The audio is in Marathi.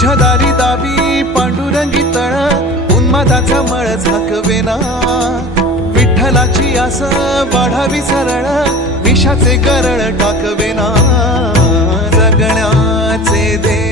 तुझ्या दारी दावी पांडुरंगी तळ उन्मादाचा मळ झाकवेना विठ्ठलाची आस वाढावी सरळ विषाचे करळ टाकवेना जगण्याचे दे